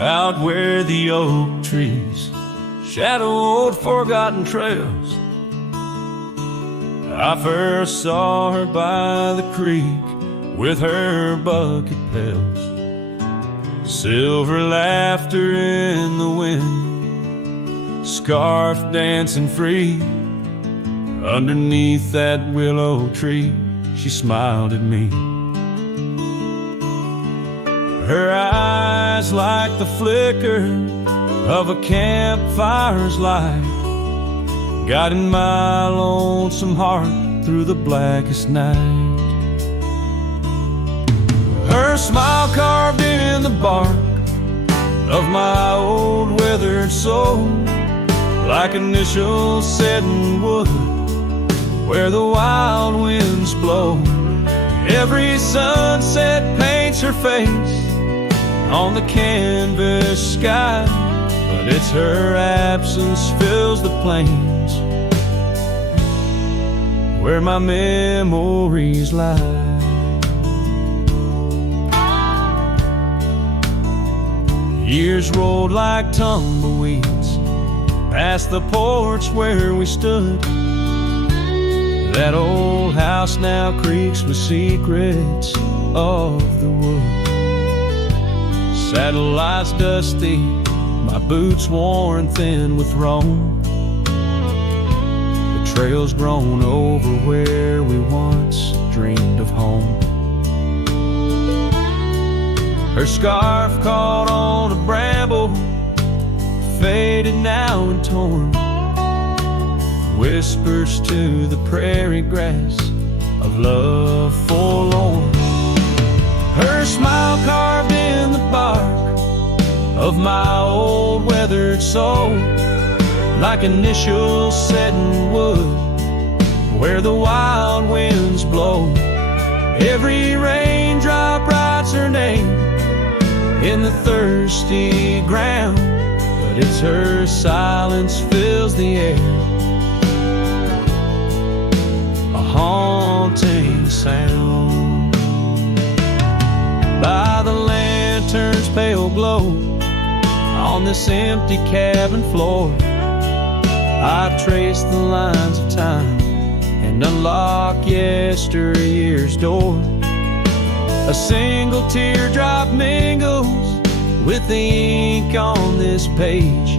out where the oak trees shadowed forgotten trails. I first saw her by the creek with her bucket pails. Silver laughter in the wind, scarf dancing free. Underneath that willow tree, she smiled at me. Her eyes like the flicker of a campfire's light, guiding my lonesome heart through the blackest night. Her smile carved in the bark of my old weathered soul, like initials set in wood where the wild winds blow. Every sunset paints her face on the canvas sky, but it's her absence fills the plains where my memories lie. Years rolled like tumbleweeds past the porch where we stood. That old house now creaks with secrets of the wood. Satellites dusty, my boots worn thin with Rome. The trail's grown over where we once dreamed of home. Her scarf caught on a bramble, faded now and torn, whispers to the prairie grass of love forlorn. Her smile carved in the bark of my old weathered soul, like initials set in wood where the wild winds blow. Every raindrop writes her name in the thirsty ground, but it's her silence fills the air, a haunting sound. By the lantern's pale glow on this empty cabin floor, I trace the lines of time and unlock yesteryear's door. A single teardrop mingles with the ink on this page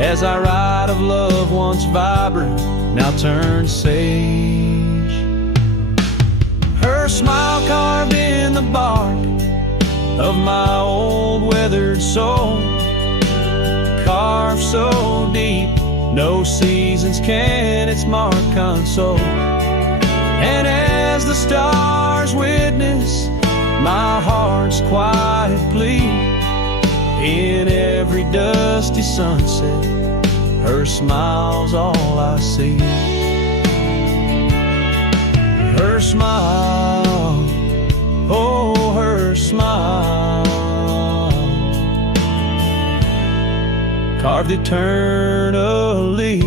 as I write of love once vibrant, now turned sage. Her smile carved in the bark of my old weathered soul, carved so deep no seasons can its mark console. And as the stars witness my heart's quiet plea, in every dusty sunset her smile's all I see. Her smile, oh her smile, carved eternally.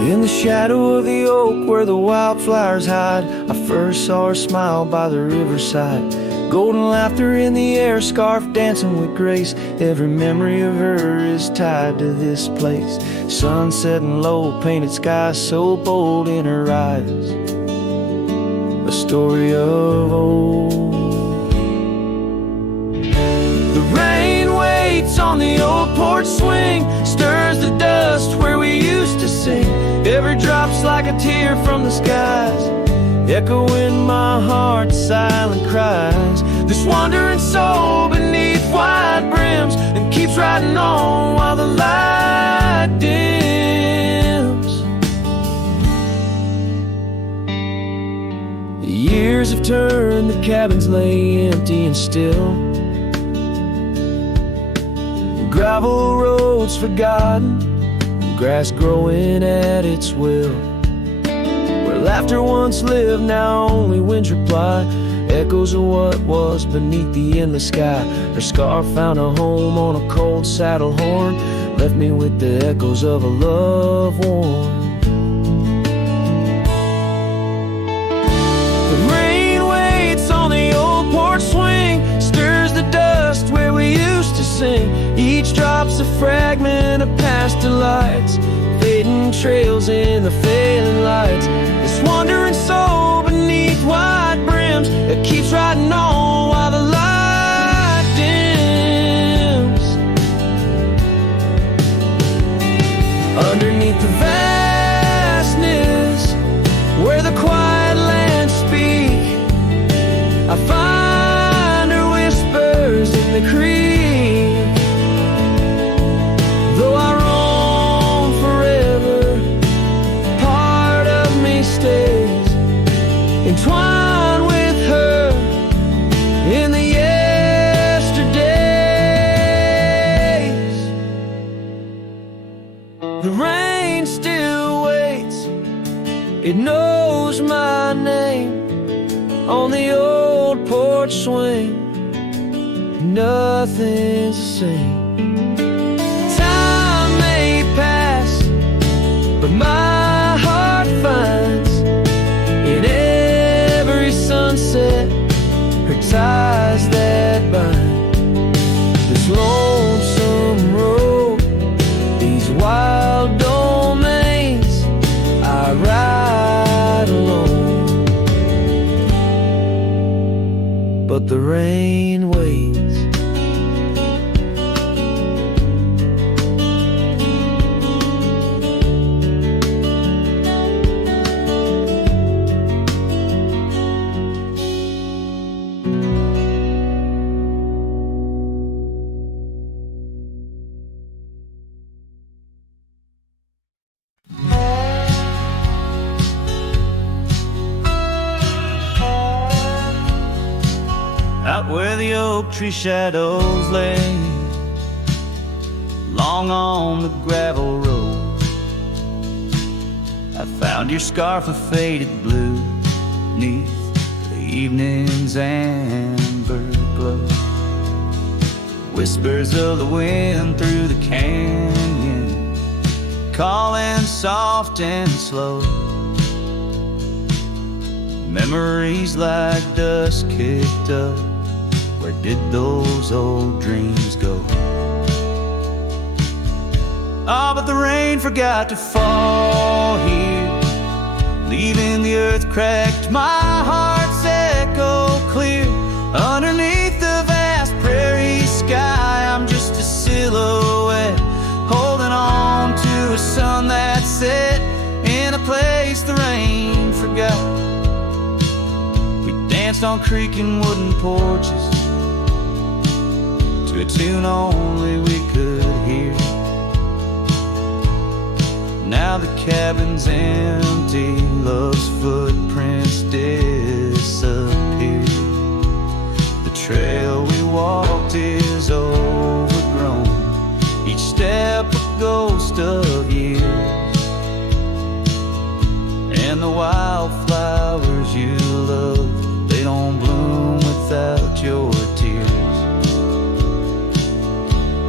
In the shadow of the oak where the wildflowers hide, I first saw her smile by the riverside. Golden laughter in the air, scarf dancing with grace. Every memory of her is tied to this place. Sun setting low, painted sky so bold in her eyes, a story of old. The rain waits on the old porch swing, stirs the dust where we used to sing. Every drop's like a tear from the skies, echo in my heart's silent cries. This wandering soul beneath wide brims and keeps riding on while the light dims. The years have turned, the cabins lay empty and still. Gravel roads forgotten, grass growing at its will. Where laughter once lived, now only winds reply. Echoes of what was beneath the endless sky. Her scarf found a home on a cold saddle horn, left me with the echoes of a love worn. The rain waits on the old porch swing, stirs the dust where we used to sing. Each drop's a fragment of past delights, fading trails in the failing lights. This wandering soul beneath wide brims, it keeps riding on while the light dims. Underneath the vastness, where the quiet lands speak, I find her whispers in the creek. Though I roam forever, part of me stays entwined with her in the yesterdays. The rain still waits, it knows my name on the old porch swing. Nothing's the same. Time may pass, but my heart finds in every sunset her ties that bind. This lonesome road, these wild domains, I ride alone. But the rain waits. Out where the oak tree shadows lay, long on the gravel road, I found your scarf of faded blue neath the evening's amber glow. Whispers of the wind through the canyon, calling soft and slow. Memories like dust kicked up, where did those old dreams go? Ah, but the rain forgot to fall here, leaving the earth cracked, my heart's echo clear. Underneath the vast prairie sky, I'm just a silhouette, holding on to a sun that set in a place the rain forgot. We danced on creaking wooden porches to a tune only we could hear. Now the cabin's empty, love's footprints disappear. The trail we walked is overgrown, each step a ghost of years. And the wildflowers you love, they don't bloom without your tears.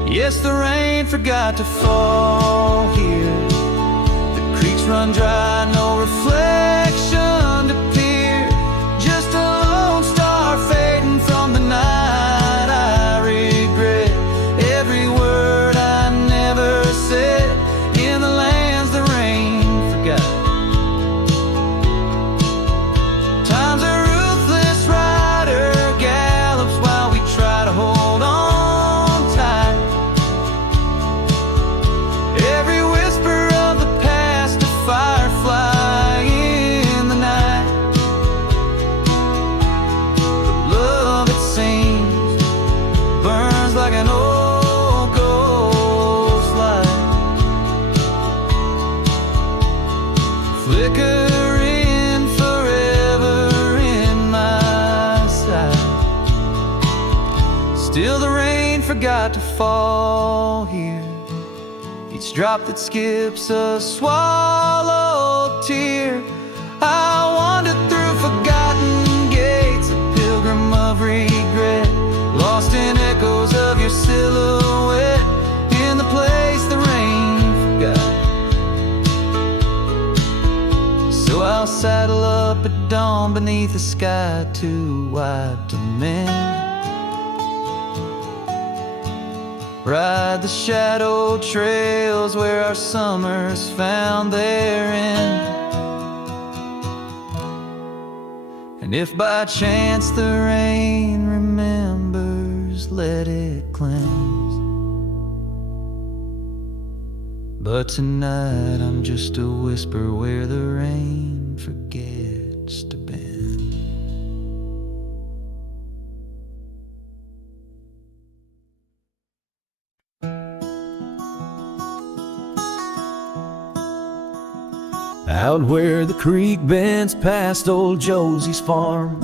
Yes, the rain forgot to fall here, the creeks run dry, no reflection to peer. Just a lone star fading from the night. I regret every word I never said in the lands the rain forgot. Time's a ruthless rider, gallops while we try to hold on tight. Every whisper of the past, a firefly in the night. The love, it seems, burns like an old ghost light, flickering forever in my sight. Still the rain forgot to fall here, each drop that skips a swallowed tear. I wander through forgotten gates, a pilgrim of regret, lost in echoes of your silhouette, in the place the rain forgot. So I'll saddle up at dawn beneath a sky too wide to mend, ride the shadow trails where our summers found their end. And if by chance the rain remembers, let it cleanse. But tonight I'm just a whisper where the rain forgets to bend. Out where the creek bends past old Josie's farm,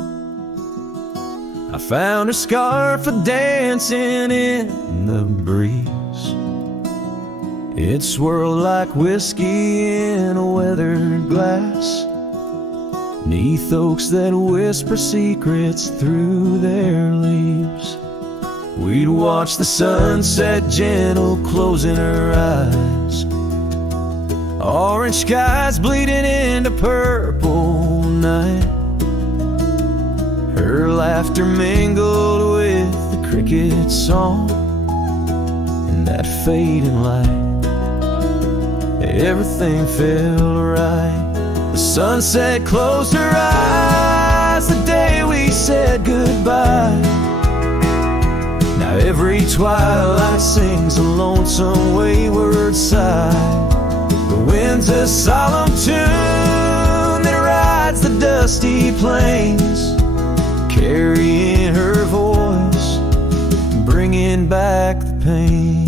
I found her scarf a-dancing in the breeze. It swirled like whiskey in a weathered glass, 'neath oaks that whisper secrets through their leaves. We'd watch the sunset gentle closing her eyes, orange skies bleeding into purple night. Her laughter mingled with the cricket song and that fading light. Everything felt right. The sunset closed her eyes the day we said goodbye. Now every twilight sings a lonesome wayward sigh. The wind's a solemn tune that rides the dusty plains, carrying her voice, bringing back the pain.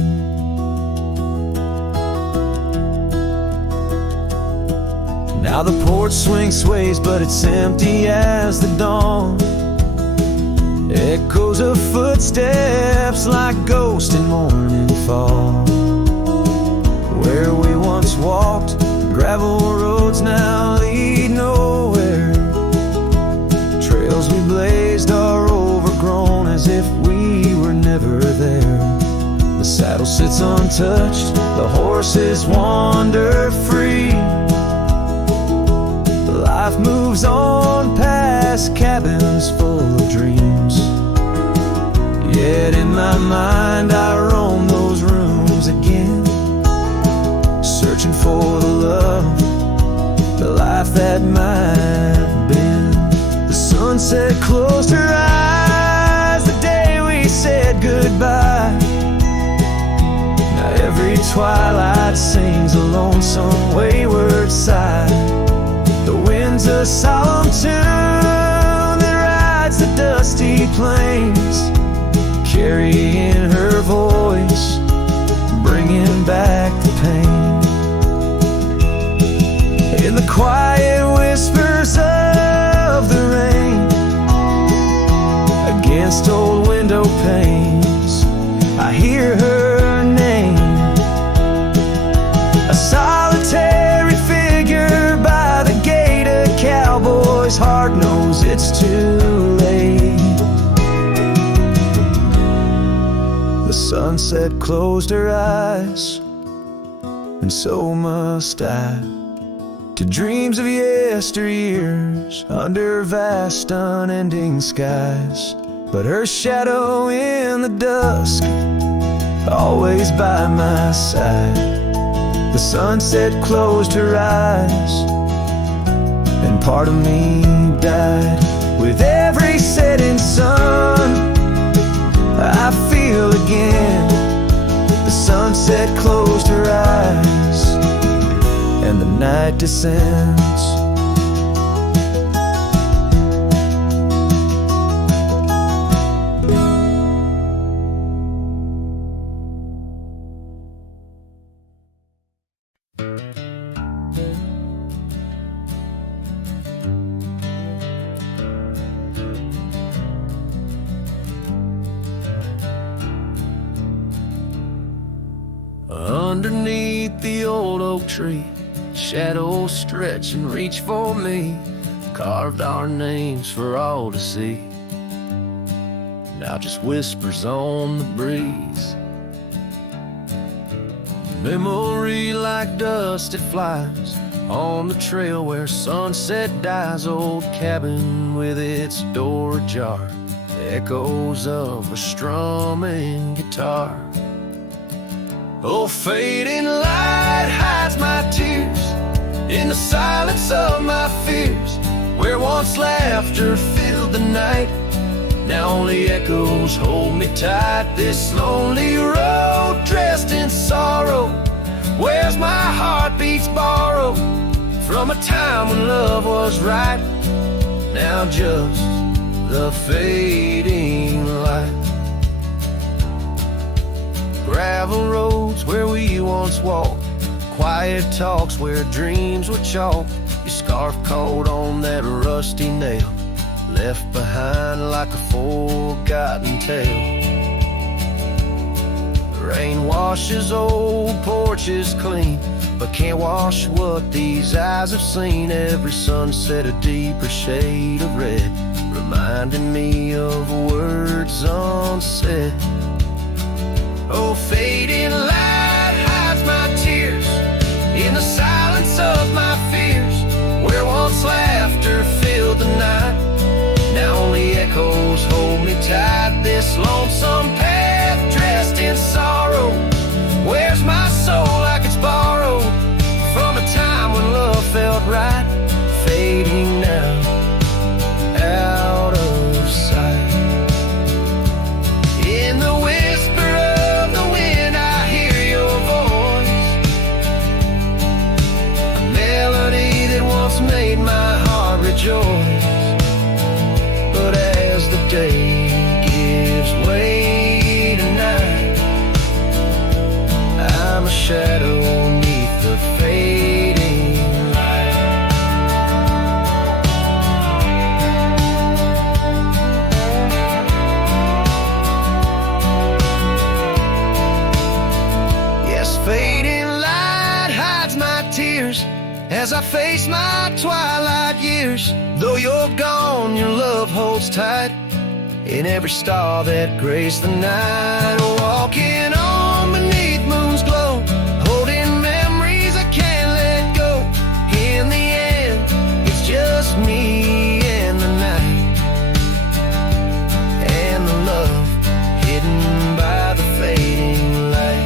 Now the porch swing sways, but it's empty as the dawn. Echoes of footsteps like ghosts in morning fall. Where we once walked, gravel roads now lead nowhere. Trails we blazed are overgrown as if we were never there. The saddle sits untouched, the horses wander free. Life moves on past cabins full of dreams. Yet in my mind I roam those rooms again, searching for the love, the life that might have been. The sunset closed her eyes the day we said goodbye. Now every twilight sings a lonesome wayward sigh. The wind's a solemn tune that rides the dusty plains, carrying her voice, bringing back the pain. In the quiet whispers of the rain, against old window panes, I hear her name. A solitary figure by the gate, a cowboy's heart knows it's too late. The sunset closed her eyes, and so must I, to dreams of yesteryears under vast unending skies. But her shadow in the dusk, always by my side. The sunset closed her eyes, and part of me died. With every setting sun, I feel again. The sunset closed her eyes, and the night descends. underneath the old oak tree, shadows stretch and reach for me, carved our names for all to see. Now just whispers on the breeze. Memory like dust, it flies on the trail where sunset dies. Old cabin with its door ajar, echoes of a strumming guitar. Oh, fading light hides my tears in the silence of my fears. Where once laughter filled the night, now only echoes hold me tight. This lonely road dressed in sorrow, where's my heartbeats borrowed from a time when love was right. Now just the fading light. Gravel roads where we once walked, quiet talks where dreams were chalked. Your scarf caught on that rusty nail, left behind like a forgotten tale. Rain washes old porches clean, but can't wash what these eyes have seen. Every sunset a deeper shade of red, reminding me of words unsaid. Oh, fading light hides my tears in the silence of my fears. Where once laughter filled the night, now only echoes hold me tight. This lonesome path dressed in sorrow, where's my soul like it's borrowed from a time when love felt right. Fading now, out of sight. In the whisper of the wind I hear your voice, a melody that once made my heart rejoice. But as the day gives way to night, I'm a shadow beneath the fading light. Yes, fading light hides my tears as I face my twilight years. Though you're gone, your love holds tight in every star that graced the night. Walking on beneath moon's glow, holding memories I can't let go. In the end, it's just me and the night, and the love hidden by the fading light.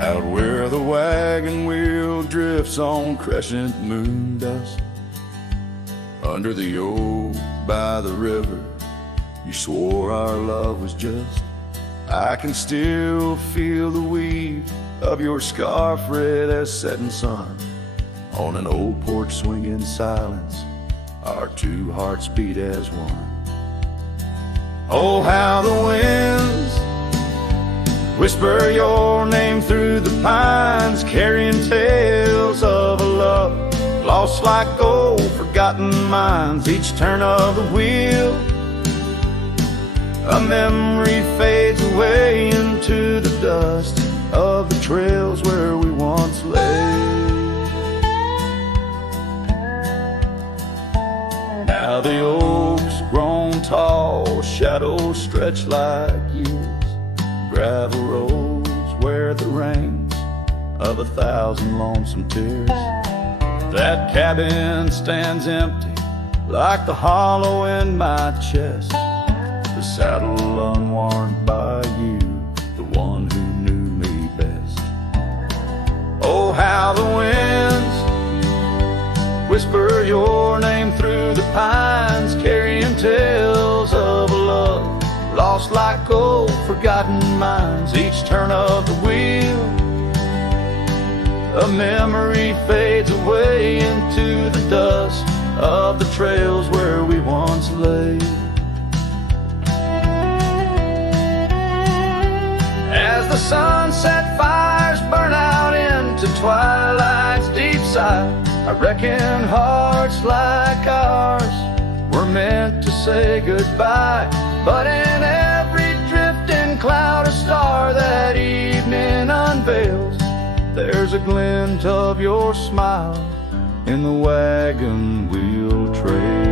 Out where the wagon wheel drifts on crescent moon dust, under the oak by the river, you swore our love was just. I can still feel the weave of your scarf red as setting sun. On an old porch swing in silence, our two hearts beat as one. Oh, how the winds whisper your name through the pines, carrying tales of a love lost like old forgotten mines. Each turn of the wheel, a memory fades away into the dust of the trails where we once lay. Now the oaks grown tall, shadows stretch like years. Gravel roads where the rains of 1,000 lonesome tears. That cabin stands empty like the hollow in my chest, the saddle unworn by you, the one who knew me best. Oh, how the winds whisper your name through the pines, carrying tales of a love lost like old forgotten mines. Each turn of the wheel, a memory fades away into the dust of the trails where we once lay. As the sunset fires burn out into twilight's deep side, I reckon hearts like ours were meant to say goodbye. But in every drifting cloud or star that evening unveils, there's a glint of your smile in the wagon wheel trail.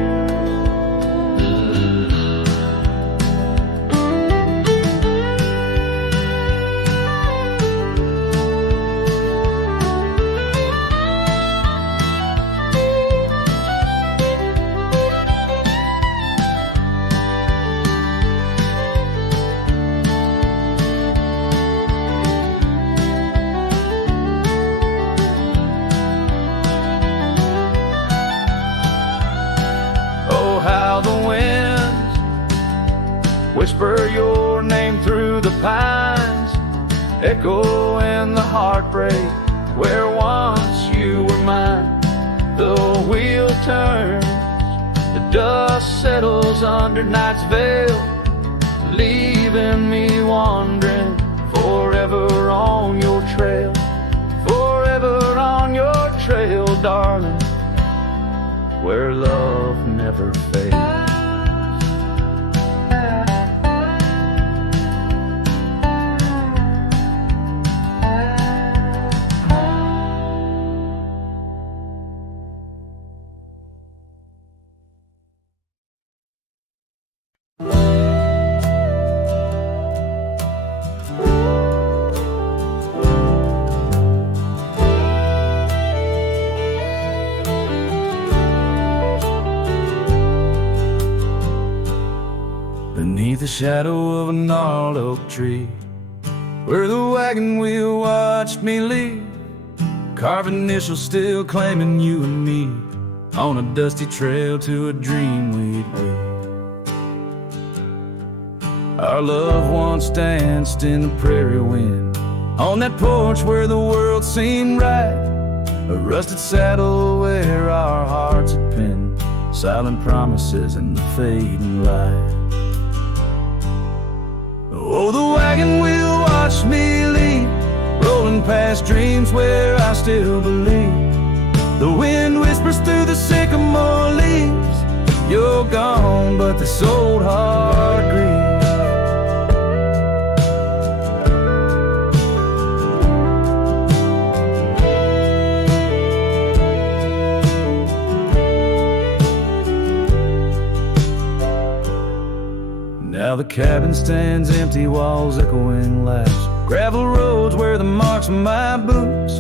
Whisper your name through the pines, echo in the heartbreak where once you were mine. The wheel turns, the dust settles under night's veil, leaving me wandering forever on your trail, forever on your trail, darling, where love never fades. Beneath the shadow of a gnarled oak tree, where the wagon wheel watched me leave, carved initials still claiming you and me, on a dusty trail to a dream we'd weave. Our love once danced in the prairie wind, on that porch where the world seemed right, a rusted saddle where our hearts had pinned, silent promises in the fading light. Oh, the wagon wheel watched me leave, rolling past dreams where I still believe. The wind whispers through the sycamore leaves, you're gone, but this old heart grieves. Now the cabin stands empty, walls echoing laughs, gravel roads where the marks of my boots,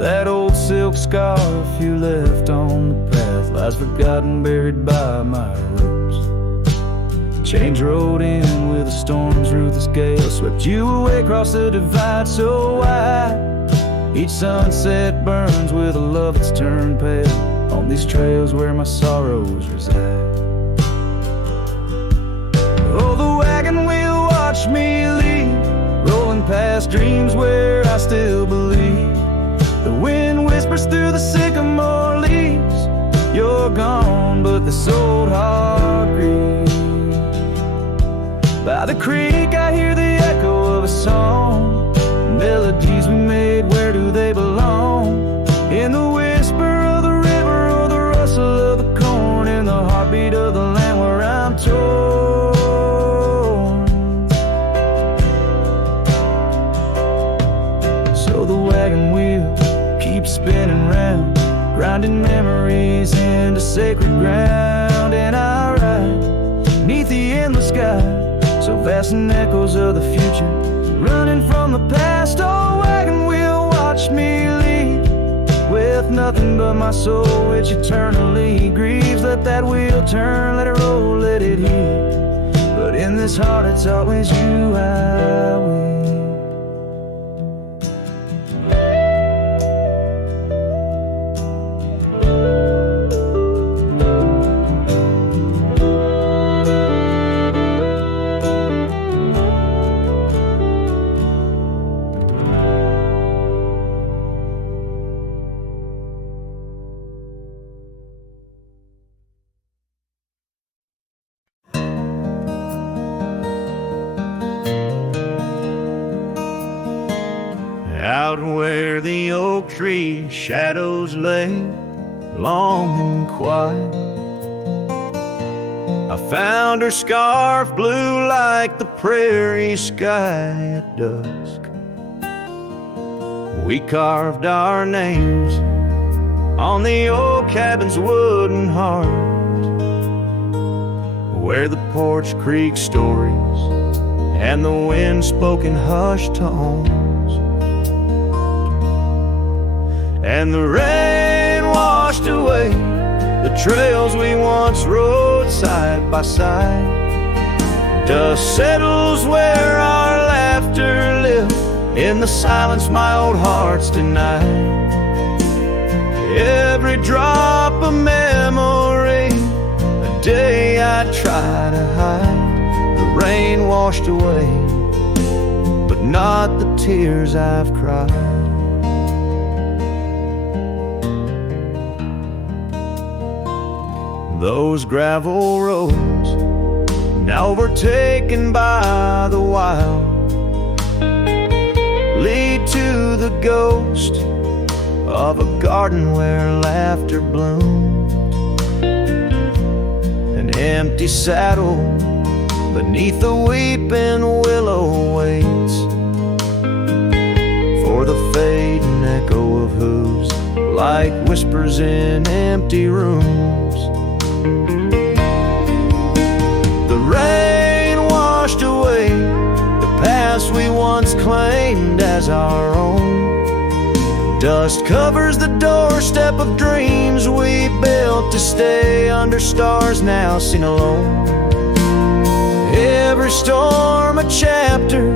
that old silk scarf you left on the path lies forgotten, buried by my roots. Change rode in with a storm's ruthless gale, swept you away across the divide so wide. Each sunset burns with a love that's turned pale, on these trails where my sorrows reside. Oh, the wagon wheel watched me leave, rolling past dreams where I still believe. The wind whispers through the sycamore leaves, you're gone, but this old heart grieves. By the creek I hear the echo of a song, melodies we made, where do they belong? In the whisper of the river or the rustle of the corn, in the heartbeat of the land where I'm torn. So the wagon wheel keeps spinning round, grinding memories into sacred ground, and I ride neath the endless sky, so vast in echoes of the future, running from the past. Oh, wagon wheel watch me leave, with nothing but my soul which eternally grieves. Let that wheel turn, let it roll, let it heal, but in this heart it's always you I will. oak tree shadows lay long and quiet. I found her scarf blue like the prairie sky at dusk. We carved our names on the old cabin's wooden heart, where the porch creak stories and the wind spoke in hushed tones, and the rain washed away the trails we once rode side by side. Dust settles where our laughter lived, in the silence my old heart's denied. Every drop of memory, a day I try to hide. The rain washed away, but not the tears I've cried. Those gravel roads, now overtaken by the wild, lead to the ghost of a garden where laughter bloomed. An empty saddle beneath the weeping willow waits for the fading echo of hooves, like whispers in empty rooms. The rain washed away the past we once claimed as our own. Dust covers the doorstep of dreams we built to stay under stars now seen alone. Every storm a chapter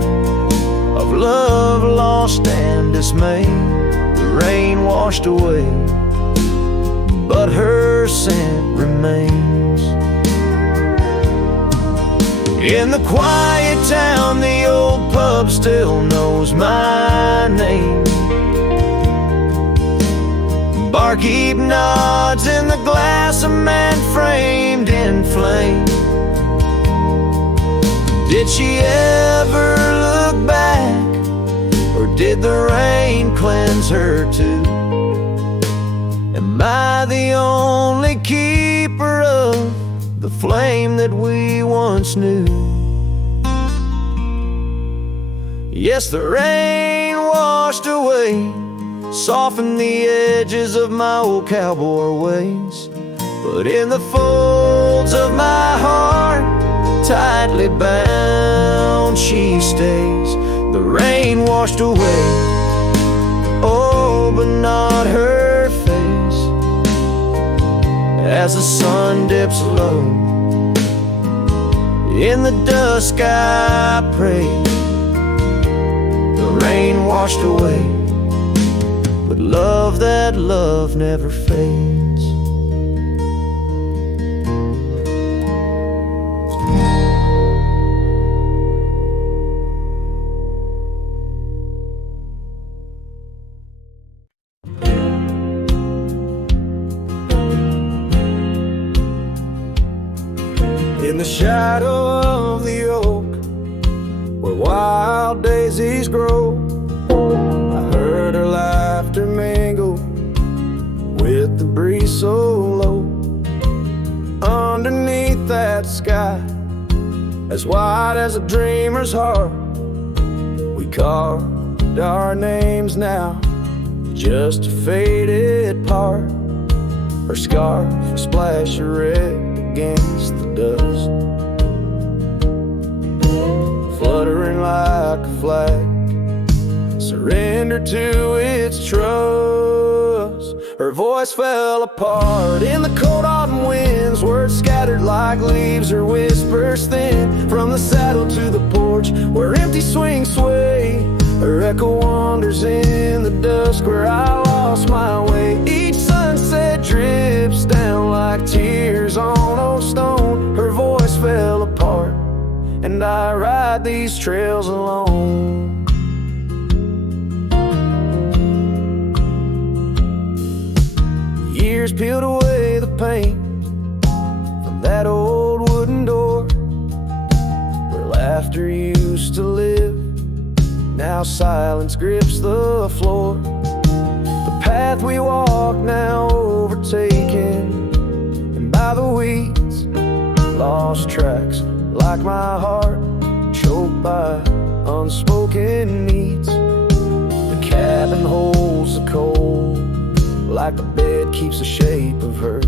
of love lost and dismay. The rain washed away, but her scent remains. In the quiet town, the old pub still knows my name. Barkeep nods in the glass, a man framed in flame. Did she ever look back, or did the rain cleanse her too? Am I the only keeper of the flame that we once knew? Yes, the rain washed away, softened the edges of my old cowboy ways, but in the folds of my heart, tightly bound she stays. The rain washed away, oh, but not her face. As the sun dips low in the dusk, I pray. The rain washed away, but love, that love never fades. In the shadow of the oak, where wild daisies grow, I heard her laughter mingle with the breeze so low. Underneath that sky, as wide as a dreamer's heart, we carved our names now, just a faded part. Her scarf, a splash of red against the dust, fluttering like a flag, surrender to its trust. Her voice fell apart in the cold autumn winds, words scattered like leaves, her whispers thin. From the saddle to the porch, where empty swings sway, her echo wanders in the dusk, where I lost my way. Each sunset drips down like tears on old stone. Her voice fell apart, and I ride these trails alone. Years peeled away the paint from that old wooden door, where laughter used to live. Now silence grips the floor. path we walk now overtaken, and by the weeds, lost tracks like my heart, choked by unspoken needs. The cabin holds the cold, like the bed keeps the shape of her.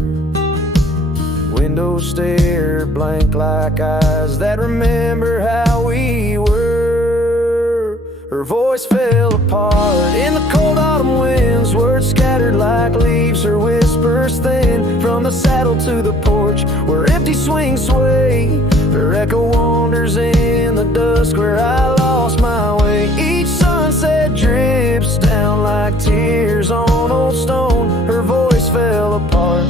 Windows stare blank like eyes that remember how we were. Her voice fell apart in the cold autumn winds, words scattered like leaves, her whispers thin from the saddle to the porch where empty swings sway. Her echo wanders in the dusk where I lost my way. Each sunset drips down like tears on old stone. Her voice fell apart,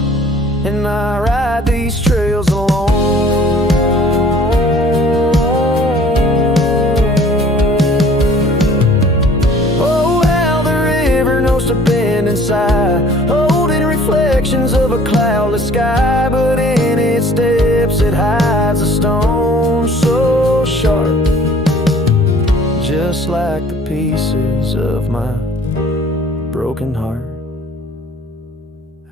and I ride these trails alone. Oh, how the river knows to bend and sigh, holding reflections of a cloudless sky. But in its depths it hides a stone so sharp, just like the pieces of my broken heart.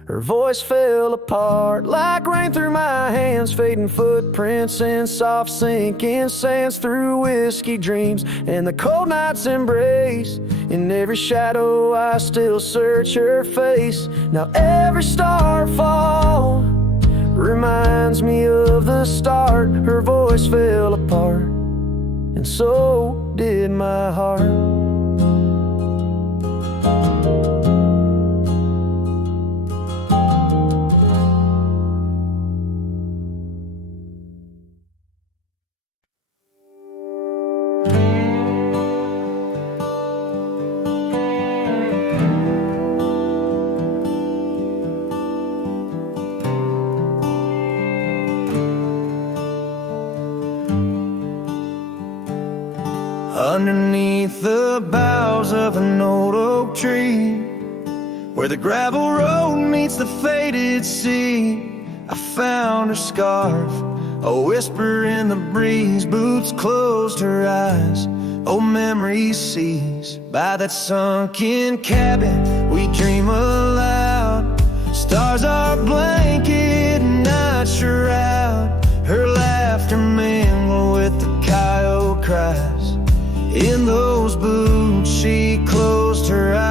Her voice fell apart like rain through my hands, fading footprints in soft sinking sands through whiskey dreams and the cold night's embrace. In every shadow I still search her face. Now every starfall reminds me of the start. Her voice fell apart, and so did my heart. Underneath the boughs of an old oak tree, where the gravel road meets the faded sea, I found her scarf, a whisper in the breeze. Boots closed her eyes, old memories seize. By that sunken cabin we dream aloud, stars are blanket, night shroud. Her laughter mingle with the coyote cries. In those boots she closed her eyes.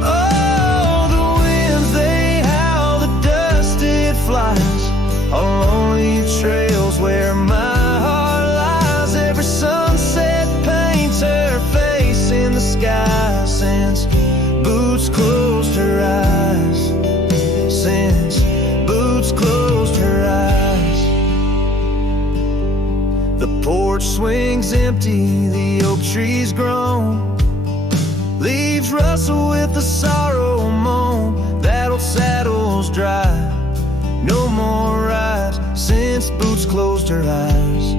Oh, the winds they howl, the dust it flies on lonely trails where my heart lies. Every sunset paints her face in the sky since boots closed her eyes. Since boots closed her eyes. The porch swings empty, the oak tree's grown, leaves rustle with the sorrow moan. That old saddle's dry, no more rides since boots closed her eyes.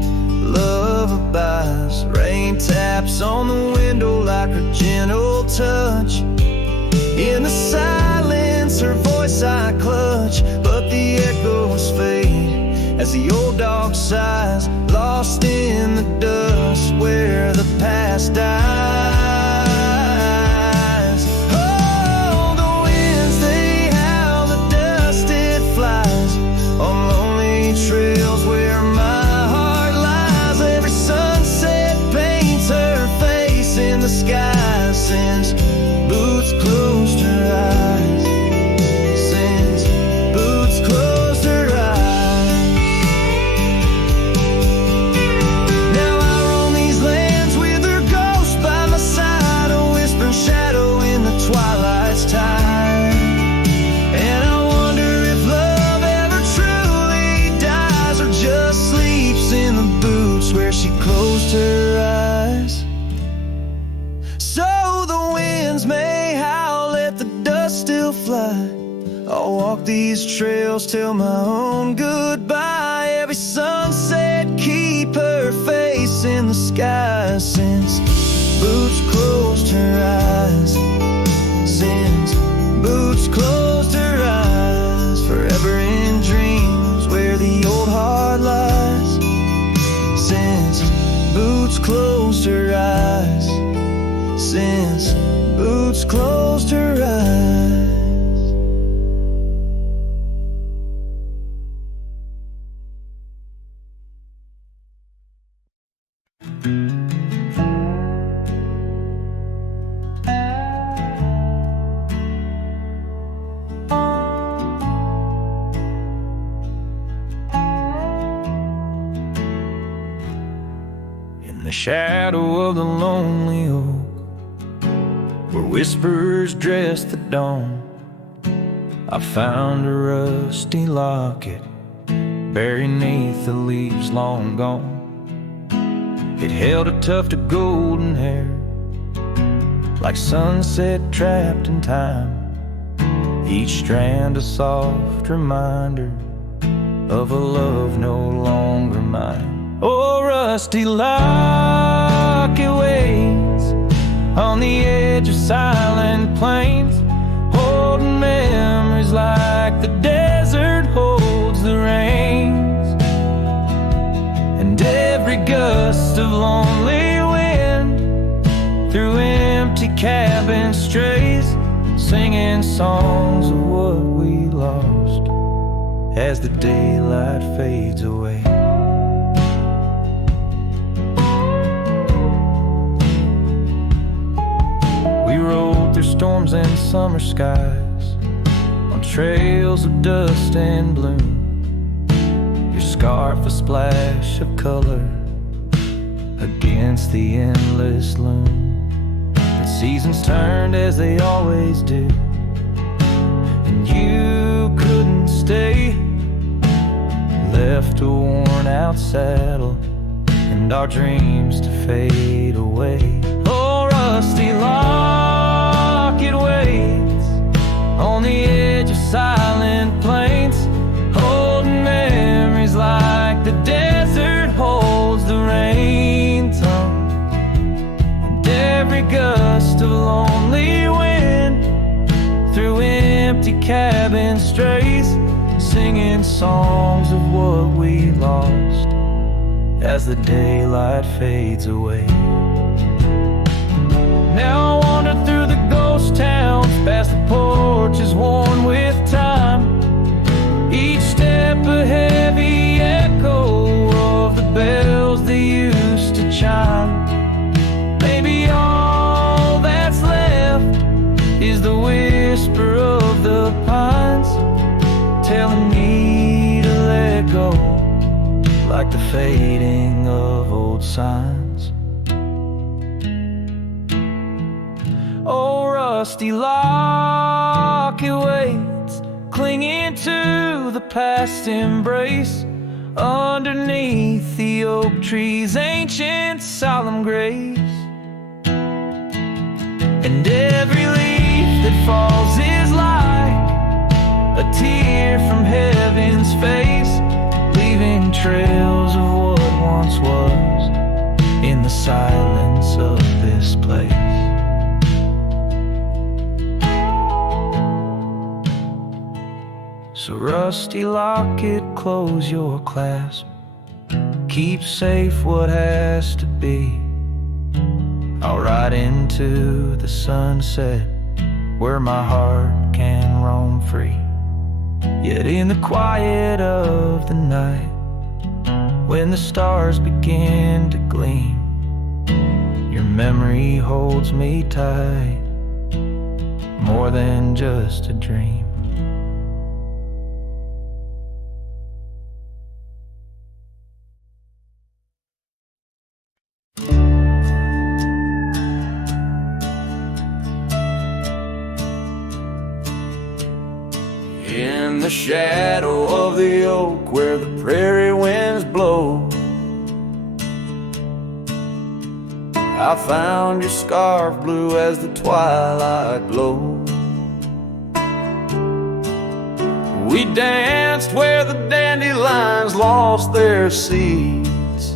Love abides, rain taps on the window like her gentle touch. In the silence her voice I clutch, but the echoes fade as the old dog sighs, lost in the dust where the past dies. Oh, the winds they howl, the dust it flies on lonely trails where my heart lies. Every sunset paints her face in the sky since boots closed her eyes. Since boots closed her eyes. Twilight's time, and I wonder if love ever truly dies or just sleeps in the boots where she closed her eyes. So the winds may howl, let the dust still fly. I'll walk these trails till my own goodbye. Every sunset keep her face in the sky since boots closed her eyes. Since boots closed her eyes, forever in dreams where the old heart lies. Since boots closed her eyes. since boots closed her eyes. In the shadow of the lonely oak, where whispers dress the dawn, I found a rusty locket buried neath the leaves long gone. It held a tuft of golden hair, like sunset trapped in time, each strand a soft reminder of a love no longer mine. Oh, rusty locket waits on the edge of silent plains, holding memories like the desert holds the rains. And every gust of lonely wind through empty cabins strays, singing songs of what we lost as the daylight fades away. We rode through storms and summer skies on trails of dust and bloom, your scarf a splash of color against the endless loom. The seasons turned as they always do, and you couldn't stay, left a worn out saddle and our dreams to fade away. Oh, rusty locket waits on the edge of silent plains, holding memories like the desert holds the rain tongue. And every gust of lonely wind through empty cabin strays, singing songs of what we lost as the daylight fades away. Now I wander through the ghost towns, past the porches worn with time, each step a heavy echo of the bells they used to chime. Maybe all that's left is the whisper of the pines, telling me to let go, like the fading of old signs. Oh, rusty locket waits, clinging to the past embrace, underneath the oak tree's ancient solemn grace. And every leaf that falls is like a tear from heaven's face, leaving trails of what once was in the silence of this place. So rusty locket, close your clasp, keep safe what has to be. I'll ride into the sunset where my heart can roam free. Yet in the quiet of the night, when the stars begin to gleam, your memory holds me tight, more than just a dream. In the shadow of the oak where the prairie winds blow, I found your scarf blue as the twilight glowed. We danced where the dandelions lost their seeds,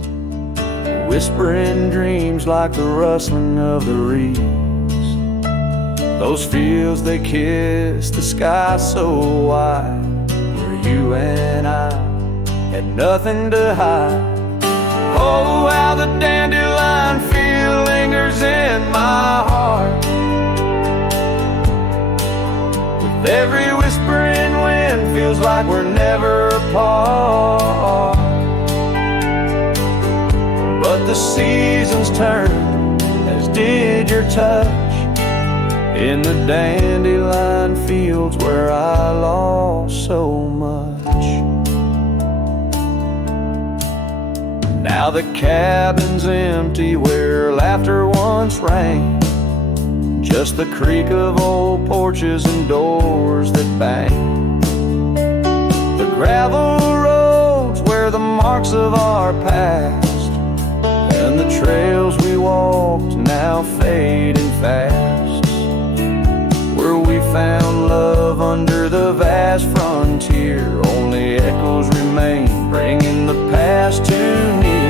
whispering dreams like the rustling of the reeds. Those fields, they kissed the sky so wide, where you and I had nothing to hide. Oh, how the dandelion feel lingers in my heart. the seasons turned, as did your touch, in the dandelion fields where I lost so much. Now the cabin's empty where laughter once rang, just the creak of old porches and doors that bang. The gravel roads where the marks of our past, and the trails we walked now fading fast, where we found love under the vast frontier. Only echoes remain, bringing the past too near.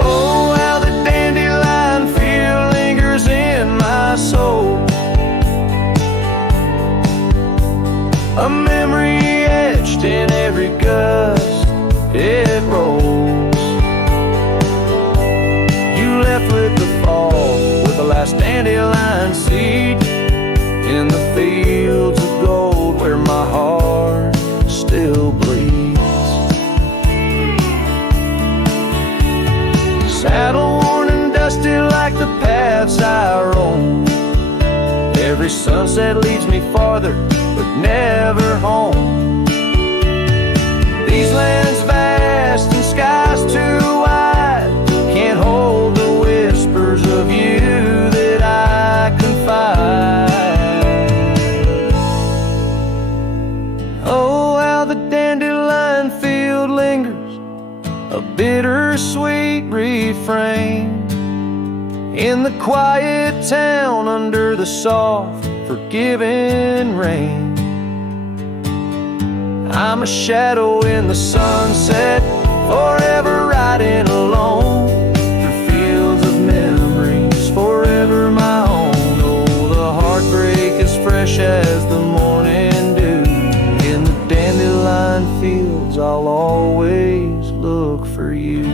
Oh, how the dandelion field lingers in my soul, a memory etched in every gust it rolls. You left with the fall, with the last dandelion seed, in the fields of gold where my heart still bleeds. Saddle worn and dusty like the paths I roam, every sunset leads me farther but never home. These lands vast and skies too wide can't hold the whispers of you that I confide. Oh, how the dandelion field lingers, a bittersweet refrain, in the quiet town under the soft, forgiving rain. I'm a shadow in the sunset, forever riding alone, through fields of memories, forever my own. Oh, the heartbreak is fresh as the morning dew, in the dandelion fields I'll always look for you.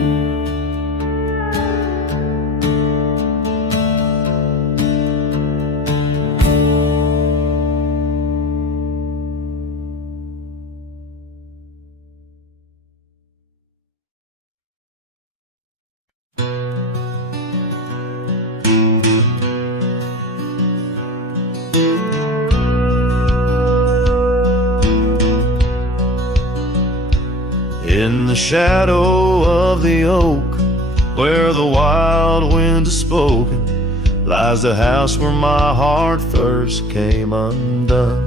In the shadow of the oak, where the wild wind is spoken, lies the house where my heart first came undone.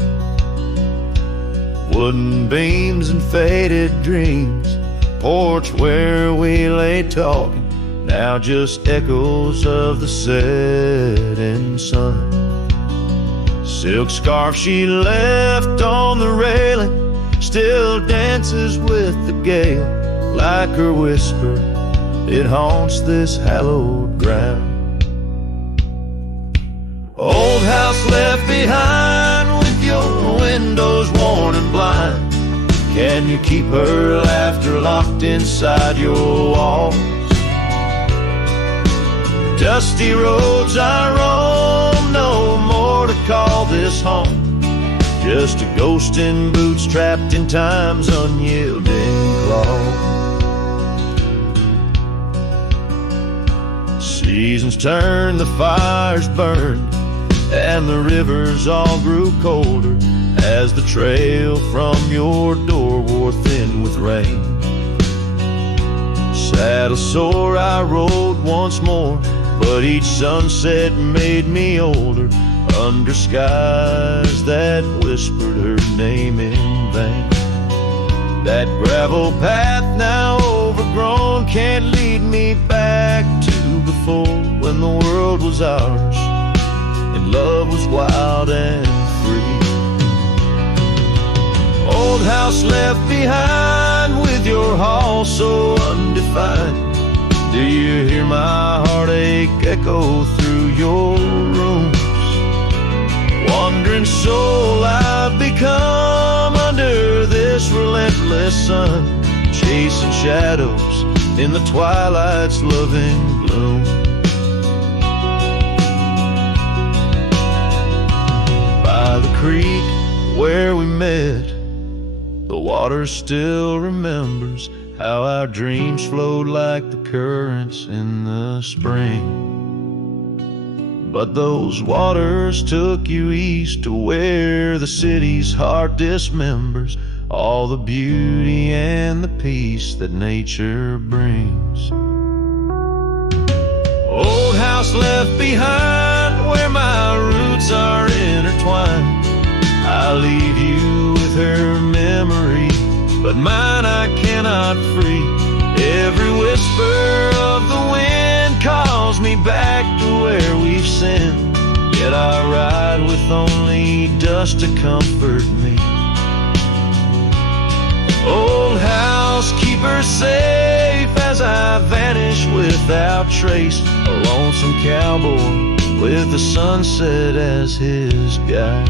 Wooden beams and faded dreams, porch where we lay talking, now just echoes of the setting sun. Silk scarf she left on the railing still dances with the gale, like her whisper, it haunts this hallowed ground. Old house left behind with your windows worn and blind, can you keep her laughter locked inside your walls? Dusty roads I roam, no more to call this home, just a ghost in boots trapped in time's unyielding claw. Seasons turned, the fires burned, and the rivers all grew colder as the trail from your door wore thin with rain. Saddle sore I rode once more, but each sunset made me older, under skies that whispered her name in vain. That gravel path now overgrown can't lead me back to before, when the world was ours and love was wild and free. Old house left behind with your hall so undefined, do you hear my heartache echo through your room? Wandering soul I've become under this relentless sun, chasing shadows in the twilight's loving gloom. By the creek where we met, the water still remembers how our dreams flowed like the currents in the spring. But those waters took you east to where the city's heart dismembers all the beauty and the peace that nature brings. Old house left behind where my roots are intertwined. I leave you with her memory, but mine I cannot free. Every whisper of the wind calls me back to where we've sinned, yet I ride with only dust to comfort me. Old house, keep her safe as I vanish without trace. A lonesome cowboy with the sunset as his guide.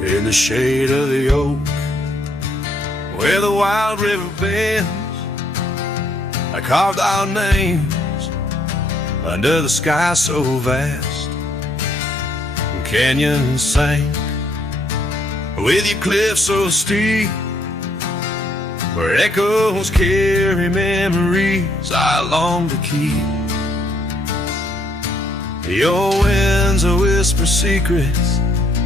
In the shade of the oak, where the wild river bends, I carved our names under the sky so vast. Canyons sank with your cliffs so steep, where echoes carry memories I long to keep. Your winds will whisper secrets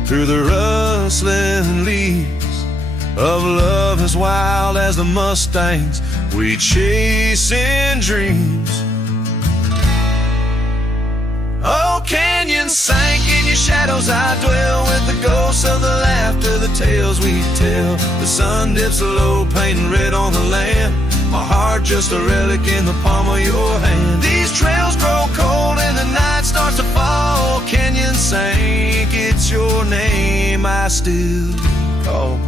through the rustling leaves of love as wild as the mustangs we chase in dreams. Oh, canyons sank in your shadows, I dwell with the ghosts of the laughter, the tales we tell. The sun dips low, painting red on the land, my heart just a relic in the palm of your hand. These trails grow cold and the night starts to fall. Canyon sank, it's your name I still call.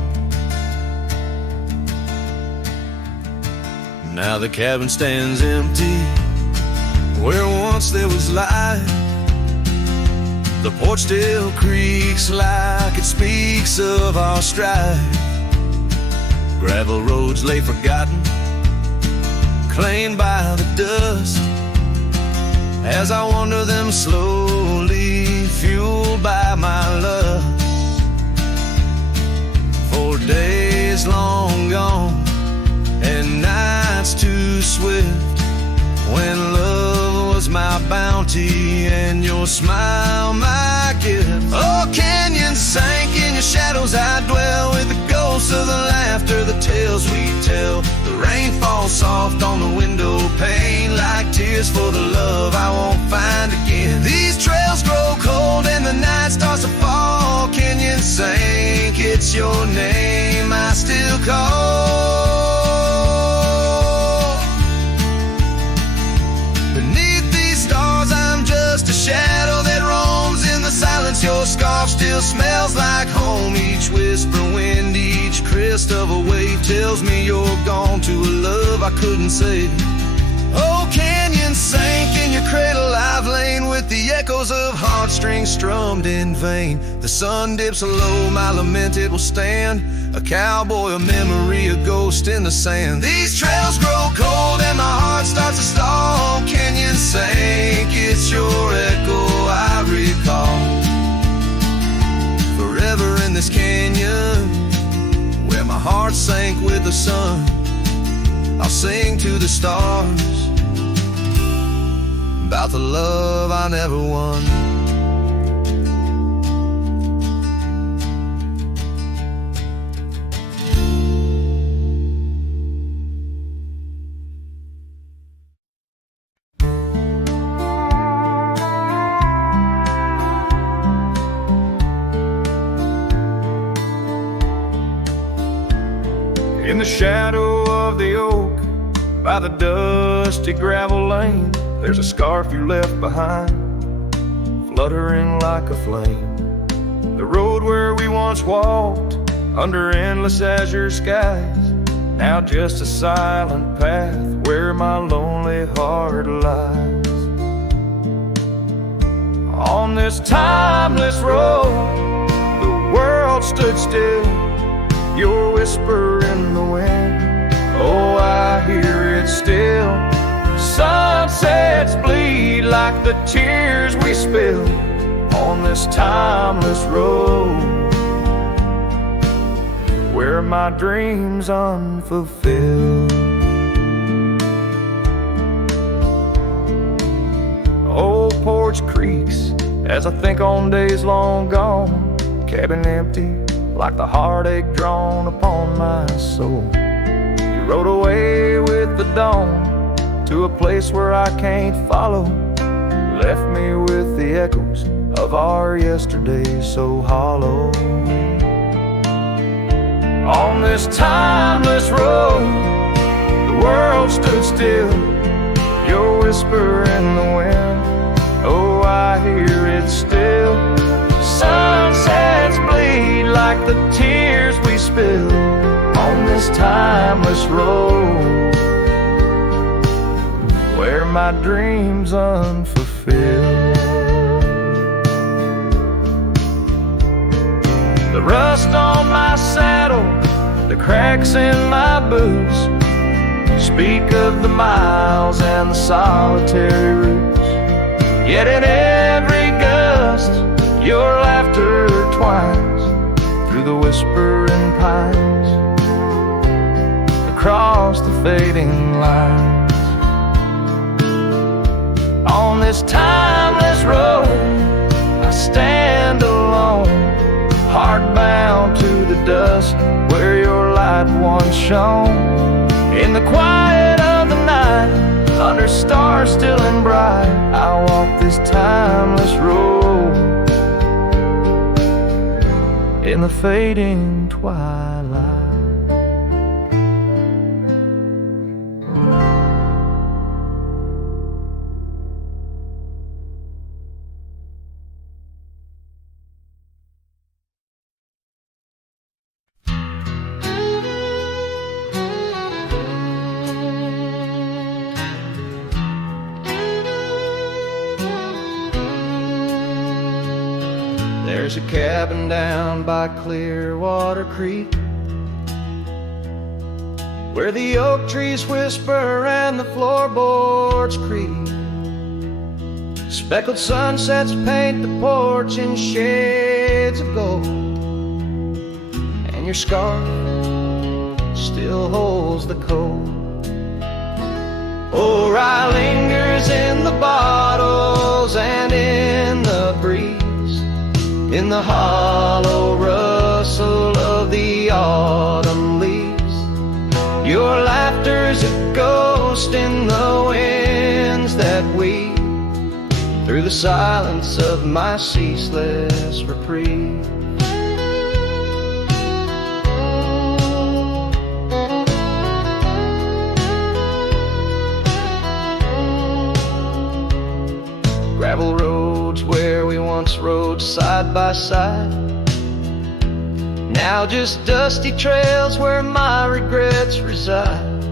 Now the cabin stands empty where once there was life. The porch still creaks like it speaks of our strife. Gravel roads lay forgotten, claimed by the dust, as I wander them slowly, fueled by my lust. For days long gone and nights too swift, when love was my bounty and your smile my gift. Oh, canyons sank in your shadows, I dwell with the ghosts of the laughter, the tales we tell. The rain falls soft on the window pane like tears for the love I won't find again. These trails grow cold and the night starts to fall. Canyons sank, it's your name I still call. Beneath these stars I'm just a shadow that roams in the silence. Your scarf still smells like home. Each whisper wind, each crest of a wave tells me you're gone to a love I couldn't save. Oh, canyons sank in your cradle, I've lain with the echoes of heartstrings strummed in vain. The sun dips low, my lament it will stand, a cowboy, a memory, a ghost in the sand. These trails grow cold and my heart starts to stall. Canyons sank, it's your echo I recall. Forever in this canyon, where my heart sank with the sun, I'll sing to the stars about the love I never won. In the shadow of the oak, by the dusty gravel lane, there's a scarf you left behind, fluttering like a flame. The road where we once walked, under endless azure skies, now just a silent path where my lonely heart lies. On this timeless road, the world stood still, your whisper in the wind. Oh, I hear it still. Sunsets bleed like the tears we spill on this timeless road, where my dreams unfulfilled. Old porch creaks as I think on days long gone, cabin empty like the heartache drawn upon my soul. You rode away with the dawn to a place where I can't follow, left me with the echoes of our yesterdays so hollow. On this timeless road, the world stood still, your whisper in the wind. Oh, I hear it still. Sunsets bleed like the tears we spill on this timeless road, where my dreams unfulfilled. The rust on my saddle, the cracks in my boots, speak of the miles and the solitary routes. Yet in every gust, your laughter twines through the whispering pines, across the fading lines. On this timeless road, I stand alone, heart bound to the dust where your light once shone. In the quiet of the night, under stars still and bright, I walk this timeless road in the fading twilight. There's a cabin down by Clearwater Creek, where the oak trees whisper and the floorboards creak. Speckled sunsets paint the porch in shades of gold, and your scarf still holds the cold. Oh, rye lingers in the bottles and in the breeze, in the hollow rustle of the autumn leaves. Your laughter's a ghost in the winds that weave through the silence of my ceaseless reprieve. Gravel roads where we once rode side by side, now just dusty trails where my regrets reside.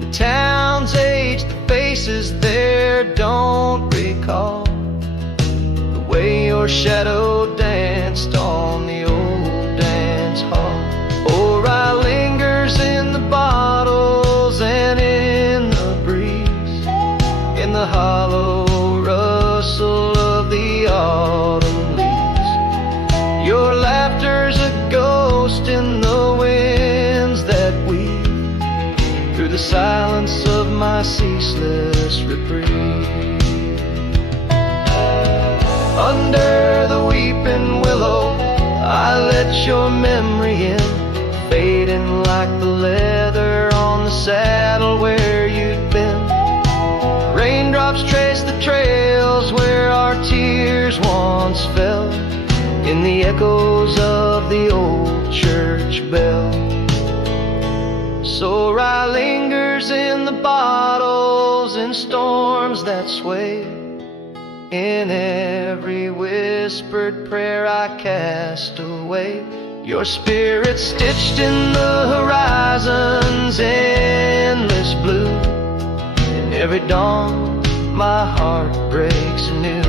The town's aged, the faces there don't recall the way your shadow danced on the old dance hall. Oh, rye lingers in the bottles and in the breeze, in the hollow rustle of the autumn leaves. Your laughter's a ghost in the winds that weave through the silence of my ceaseless reprieve. Under the weeping willow, I let your memory in, fading like the leather on the saddle where you'd been. Raindrops trace the trails where our tears once fell, in the echoes of the old church bell. So rye lingers in the bottles, in storms that sway, in every whispered prayer I cast away. Your spirit stitched in the horizon's endless blue, in every dawn my heart breaks anew.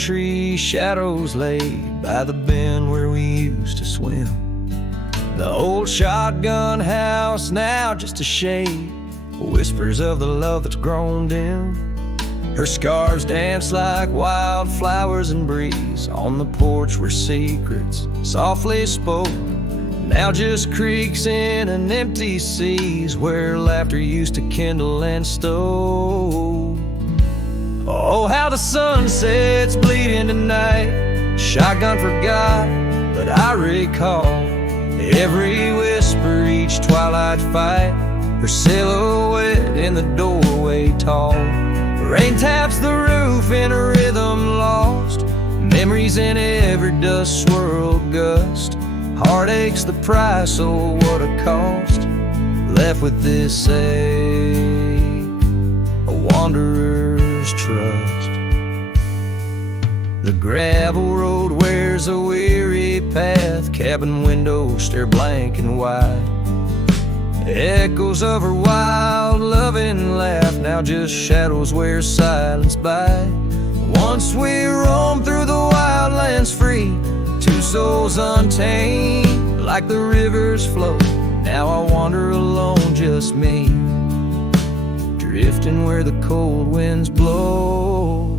tree shadows laid by the bend where we used to swim. The old shotgun house now just a shade, whispers of the love that's grown dim. Her scars dance like wildflowers in breeze on the porch where secrets softly spoke. Now just creaks in an empty seas where laughter used to kindle and stow. Oh, how the sunset's bleeding tonight. Shotgun forgot, but I recall every whisper, each twilight fight. Her silhouette in the doorway tall. Rain taps the roof in a rhythm lost. Memories in every dust swirled gust. Heartache's the price, oh what a cost. Left with this ache, a wanderer's trust. The gravel road wears a weary path. Cabin windows stare blank and wide. Echoes of her wild loving laugh, now just shadows where silence by. Once we roamed through the wildlands free, two souls untamed like the rivers flow. Now I wander alone, just me, drifting where the cold winds blow.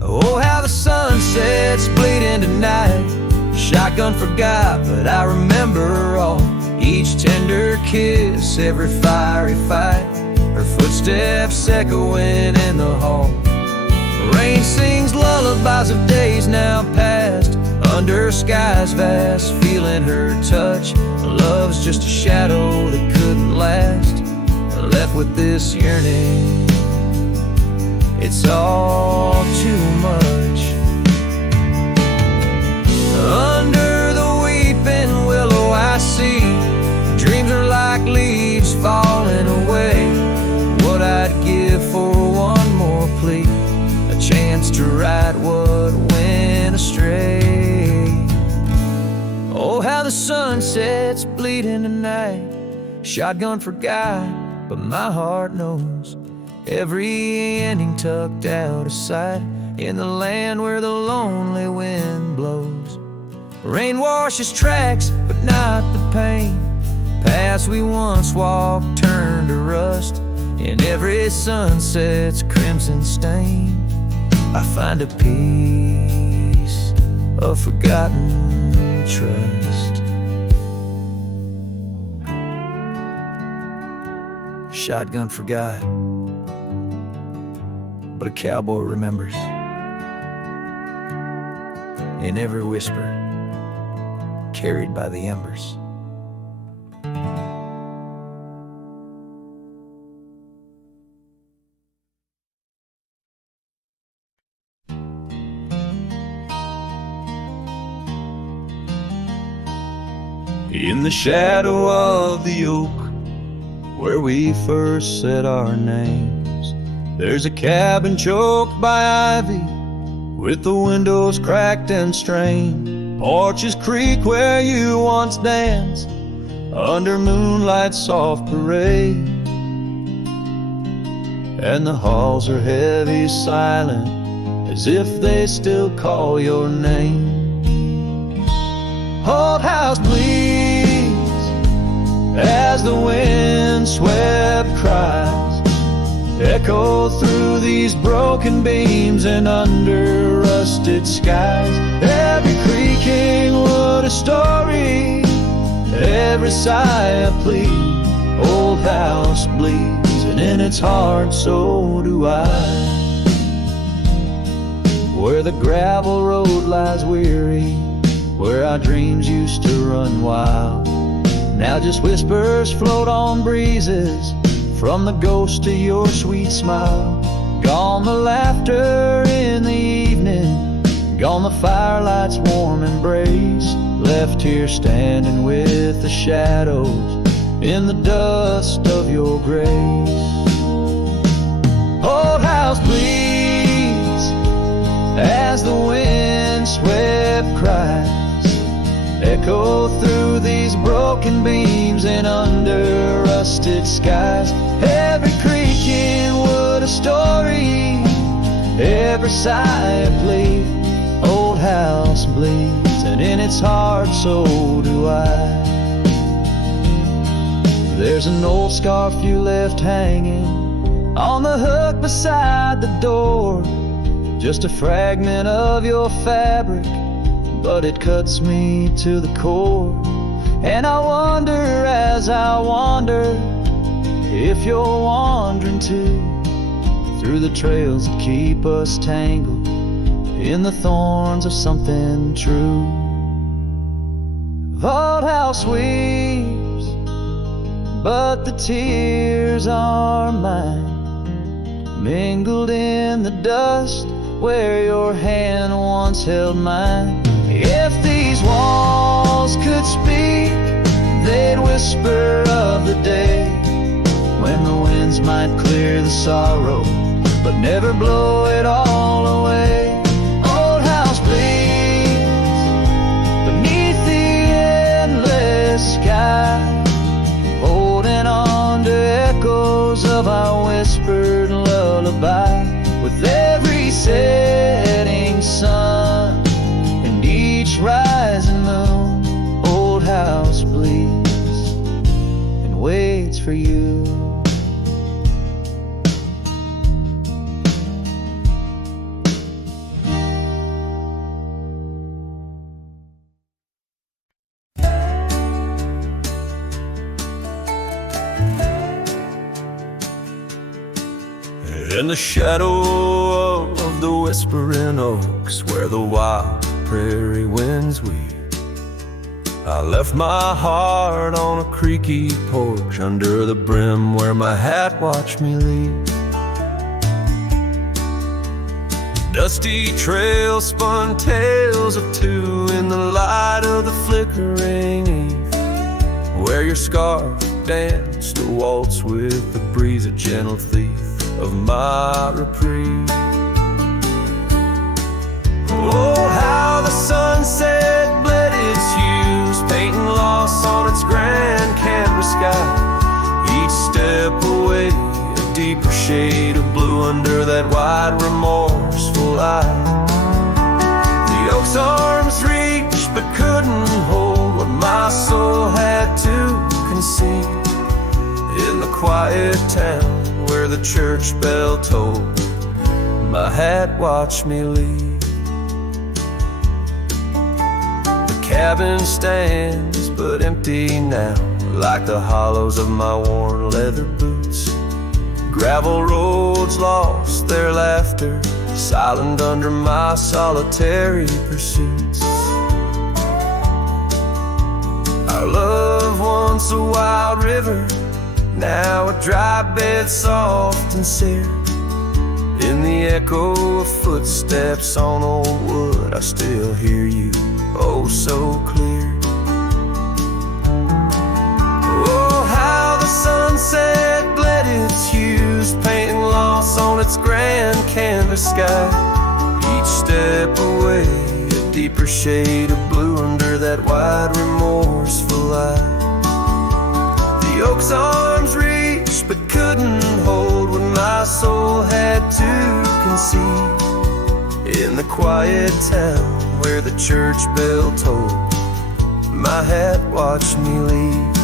Oh, how the sunset's bleeding tonight. Shotgun forgot, but I remember all. Each tender kiss, every fiery fight. Her footsteps echoing in the hall. Rain sings lullabies of days now past, under skies vast, feeling her touch. Love's just a shadow that couldn't last. Left with this yearning, it's all too much. Under the weeping willow I see dreams are like leaves falling away. What I'd give for one more plea, a chance to right what went astray. Oh, how the sunset's bleeding tonight. Shotgun forgot, but my heart knows every ending tucked out of sight in the land where the lonely wind blows. Rain washes tracks, but not the pain. Paths we once walked turned to rust. In every sunset's crimson stain, I find a piece of forgotten trust. Shotgun forgot, but a cowboy remembers. In every whisper, carried by the embers. In the shadow of the oak where we first said our names, there's a cabin choked by ivy with the windows cracked and strained. Porches creak where you once danced under moonlight's soft parade, and the halls are heavy, silent, as if they still call your name. Old house bleeds as the wind swept cries echo through these broken beams and under rusted skies. Every creaking wood a story, every sigh a plea. Old house bleeds, and in its heart so do I. Where the gravel road lies weary, where our dreams used to run wild, now just whispers float on breezes from the ghost of your sweet smile. Gone the laughter in the evening, gone the firelight's warm embrace, left here standing with the shadows in the dust of your grace. Old house bleeds as the wind swept cries echo through these broken beams and under rusted skies. Every creaking wood a story, Every sigh of plea, old house bleeds, and in its heart so do I. There's an old scarf you left hanging on the hook beside the door. Just a fragment of your fabric, but it cuts me to the core. And I wonder as I wander if you're wandering too, through the trails that keep us tangled in the thorns of something true. Vault house weeps, but the tears are mine, mingled in the dust where your hand once held mine. If these walls could speak, they'd whisper of the day when the winds might clear the sorrow, but never blow it all away. Old house bleeds beneath the endless sky, holding on to echoes of our whispered lullaby. With every setting sun and each rising moon, old house bleeds and waits for you. In the shadow of the whispering oaks, where the wild prairie winds weep, I left my heart on a creaky porch under the brim where my hat watched me leave. Dusty trail spun tales of two in the light of the flickering eve, where your scarf danced a waltz with the breeze, a gentle thief of my reprieve. Oh, how the sunset bled its hues, painting loss on its grand canvas sky. Each step away, a deeper shade of blue under that wide, remorseful eye. The oak's arms reached but couldn't hold what my soul had to concede. In the quiet town where the church bell tolled, my hat watched me leave. The cabin stands but empty now, like the hollows of my worn leather boots. Gravel roads lost their laughter, silent under my solitary pursuits. Our love, once a wild river, now a dry bed soft and sere. In the echo of footsteps on old wood, I still hear you, oh so clear. Oh, how the sunset bled its hues, painting loss on its grand canvas sky. Each step away, a deeper shade of blue under that wide, remorseful eye. The oak's arms reached but couldn't hold what my soul had to concede. In the quiet town where the church bell tolled, my hat watched me leave.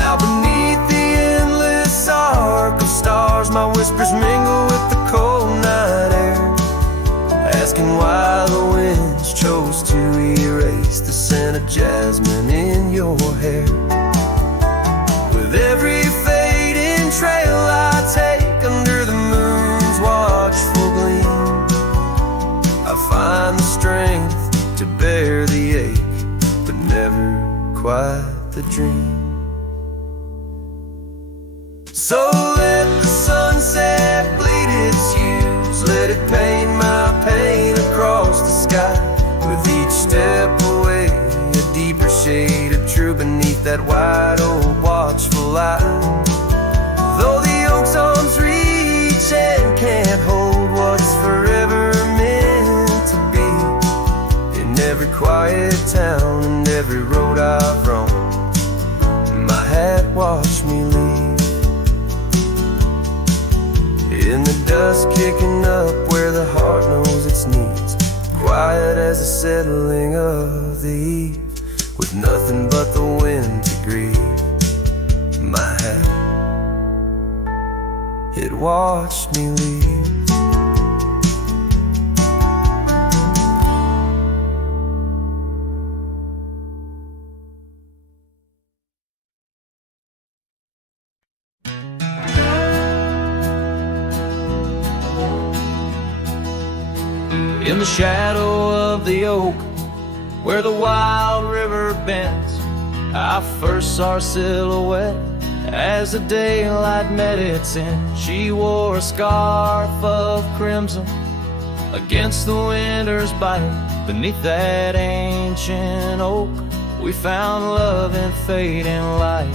Now beneath the endless arc of stars, my whispers mingle with the cold night air, asking why the winds chose to erase the scent of jasmine in your hair. With every fading trail I take under the moon's watchful gleam, I find the strength to bear the ache, but never quite the dream. So let the sunset bleed its hues, let it paint my pain across the sky. With each step away, a deeper shade of true beneath that wide old watchful light. Though the oak's arms reach and can't hold what's forever meant to be, in every quiet town and every road I've roamed, my hat watched me leave. In the picking up where the heart knows its needs, quiet as the settling of the eve, with nothing but the wind to grieve. My hat, it watched me leave. In the shadow of the oak, where the wild river bends, I first saw her silhouette as the daylight met its end. She wore a scarf of crimson against the winter's bite. Beneath that ancient oak, we found love in fading light.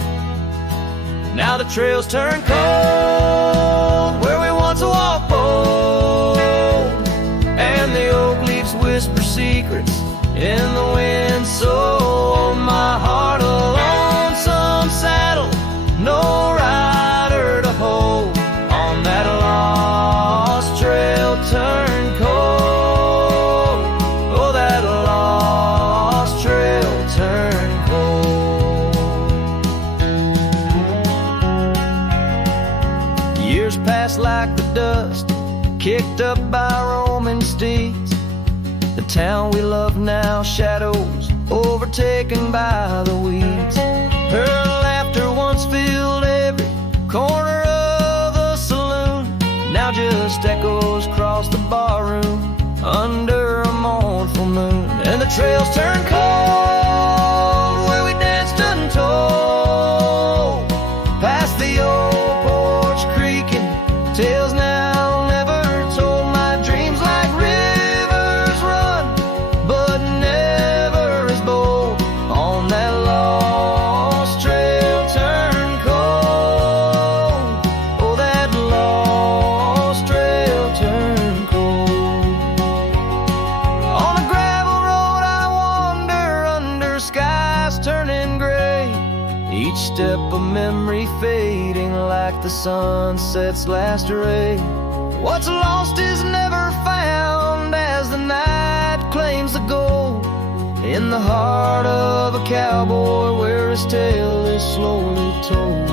Now the trails turn cold where we once walked bold, and the oak leaves whisper secrets in the wind. So my heart a lonesome saddle, no rider to hold, on that lost trail turned cold. Oh, that lost trail turned cold. Years passed like the dust kicked up by roaming steeds. The town we love now, shadows overtaken by the weeds. Her laughter once filled every corner of the saloon, now just echoes across the barroom under a mournful moon. And the trails turn cold where we danced untold, past the old porch creaking, tales now never told. My dreams like rivers run, but never as bold, on that lost trail turned cold. Oh, that lost trail turned cold. On a gravel road I wander under skies turning gray, each step a memory fading like the sunset's last ray. What's lost is never found as the night claims the gold, in the heart of a cowboy where his tale is slowly told.